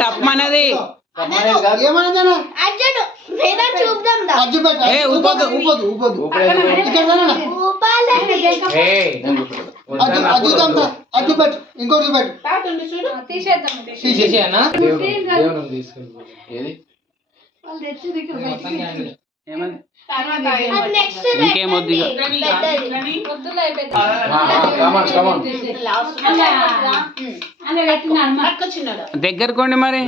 తప్పమన్నది ఇంకోటి ఇంకేమొద్దు దగ్గరకోండి మరి.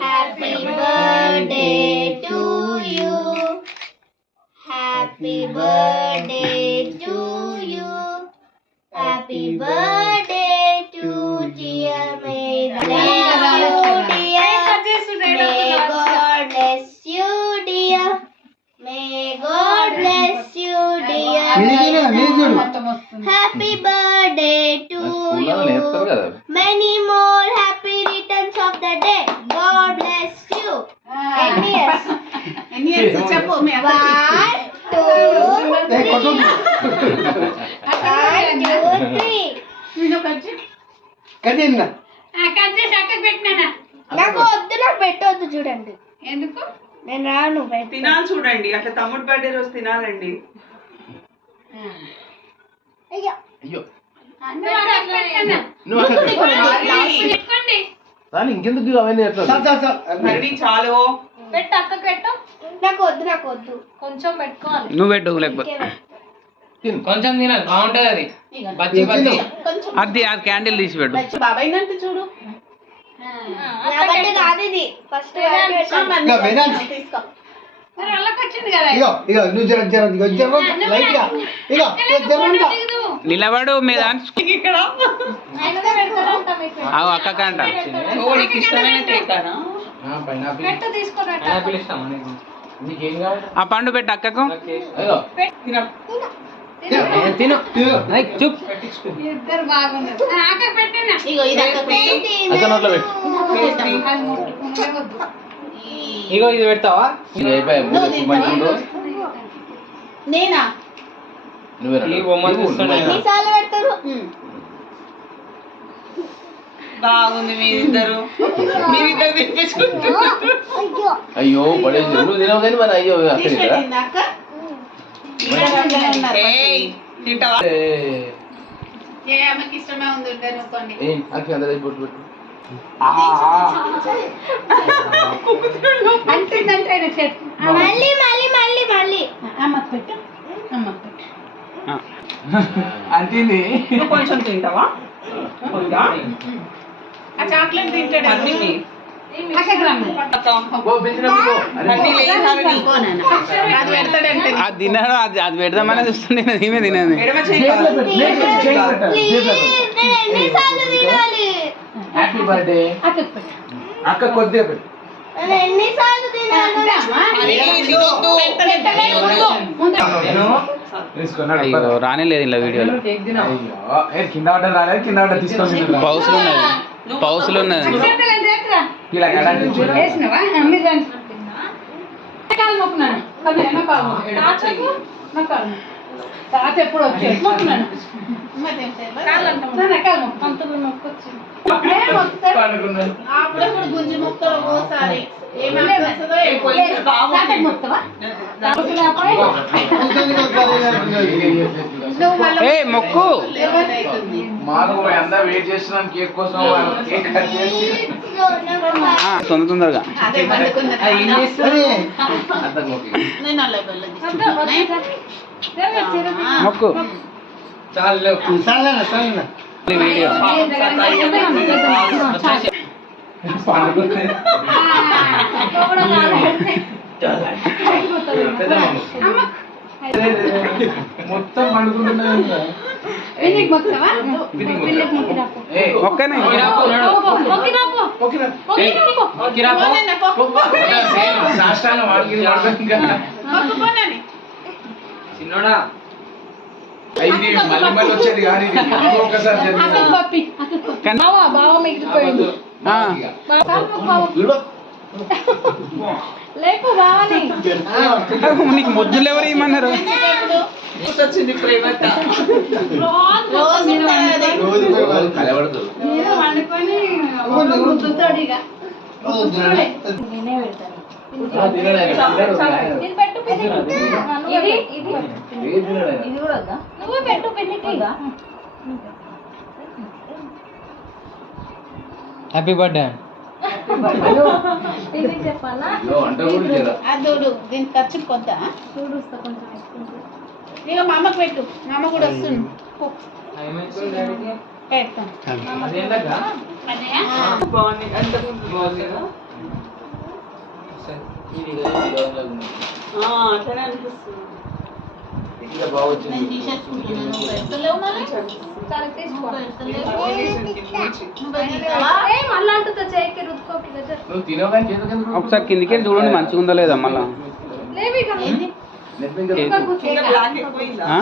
Happy birthday to you, happy birthday to you, happy birthday to dear May God bless you dear, may God bless you dear, happy birthday to you, many more happy returns of the day, God bless you. Any years chappo me 1 2 3 కదేనా కదే సక్క పెట్టినానా నాకు వద్దు, నాకు పెట్టొద్దు. చూడండి ఎందుకు నేను రాను. తినాలి చూడండి, అట్లా తమ్ముడు బర్త్డే రోజు తినాలండి. అయ్యో అయ్యో ఇంకెందుకు అవన్నీ చాలు పెట్టు, అక్కకు పెట్టు. నాకు వద్దు, నాకు వద్దు, కొంచెం పెట్టుకోవాలి. నువ్వు పెట్టు, లేకపోతే కొంచెం తినాలి, బాగుంటది అది. బజ్జి బజ్జి అది క్యాండిల్ తీసి పెట్టు. బాబాయ్ నంటే చూడు, కాదు ఇది ఫస్ట్ తీసుకో. నిలబడు మీద ఇక్కడ అక్క కంట ఆ పండు పెట్టు అక్కకు. తిను చూప్ ఇద్దరు బాగున్నారు. ఇగో ఇది పెడతావా? నేనా ఈ బొమ్మ చూస్తుండే ఎన్నిసార్లు పెడతారు? బాగుంది మీరిద్దరు తినిపించుకుంటారు. అయ్యో పడేసి నువ్వు తినవు కానీ మరి అయ్యో తింటావా? ఇష్టమే ఉంది అనుకోండి. అందరూ బొట్టు పెట్టు. మళ్ళీ మళ్ళీ మళ్ళీ మళ్ళీ పెట్టు అంతే. కొంచెం తింటావా? చాక్లెట్ తింటాడు. అది తినడు, అది పెడదామని చూస్తుండే ఈమె తినది. హ్యాపీ బర్త్డే అక్క కొద్దిగా పెట్టు. రానే లేదు ఇలా వీడియోలో. కింద పడ్డం రాలేదు, కింద పడ్డ తీసుకొని పౌసులు ఉన్నది, పౌసులు ఉన్నది. ఎప్పుడు గుంజి మొక్కలు ఓసారి మొక్కు అందరూ వెయిట్ చేస్తున్నాం కేక్ కోసం. తొందరగా మొక్కు చాలు వీడియో మొత్తం పండుకుంటున్నా. ఒక్కనే చిన్నోడా ఇది మళ్ళీ మళ్ళీ వచ్చేది కానీ ఒకసారి బావ మిగిలిపోయింది. లేకు బావని నీకు ముద్దులు ఎవరు ఇమ్మన్నారు? వచ్చింది ప్రేమత కలబడదు నేను వండుకొని ముద్దుతాడు ఇక నేనే పెడతాను ఇది పెట్టు పిన్ని. ఇది కూడా వద్దా? నువ్వే పెట్టు పిన్నికి. హ్యాపీ బర్త్డే పిన్నికి చెప్పాలా? వంట కూడా చేయరా? అదోడు దీని ఖర్చు కొద్ద చూడుస్తా కొంచెం వేసుకుంటూ. ఇక మా అమ్మకు పెట్టు మా అమ్మ కూడా వస్తుంది పెడతాం బాగుంది అంతకుముందు బాగుంది కదా అట్లనే అనిపిస్తుంది ఇంకా బాగా వచ్చింది. నేను తీసేసుకుంటున్నాను పెడతలేవు మరి సరే తీసుకో. నువ్వు తీసావా? ఏయ్, మళ్ళా అంటుతా చేయికి రుద్దుకోకి దగ్గర. నువ్వు తినవు కానీ చేతికి ఎందుకు? ఒకసారి కిందికి వెళ్ళి చూడండి మంచిగా ఉందా లేదా మళ్ళా లేవి ఇక. నెత్తి మీద ఇంకా కూర్చో. ఆ?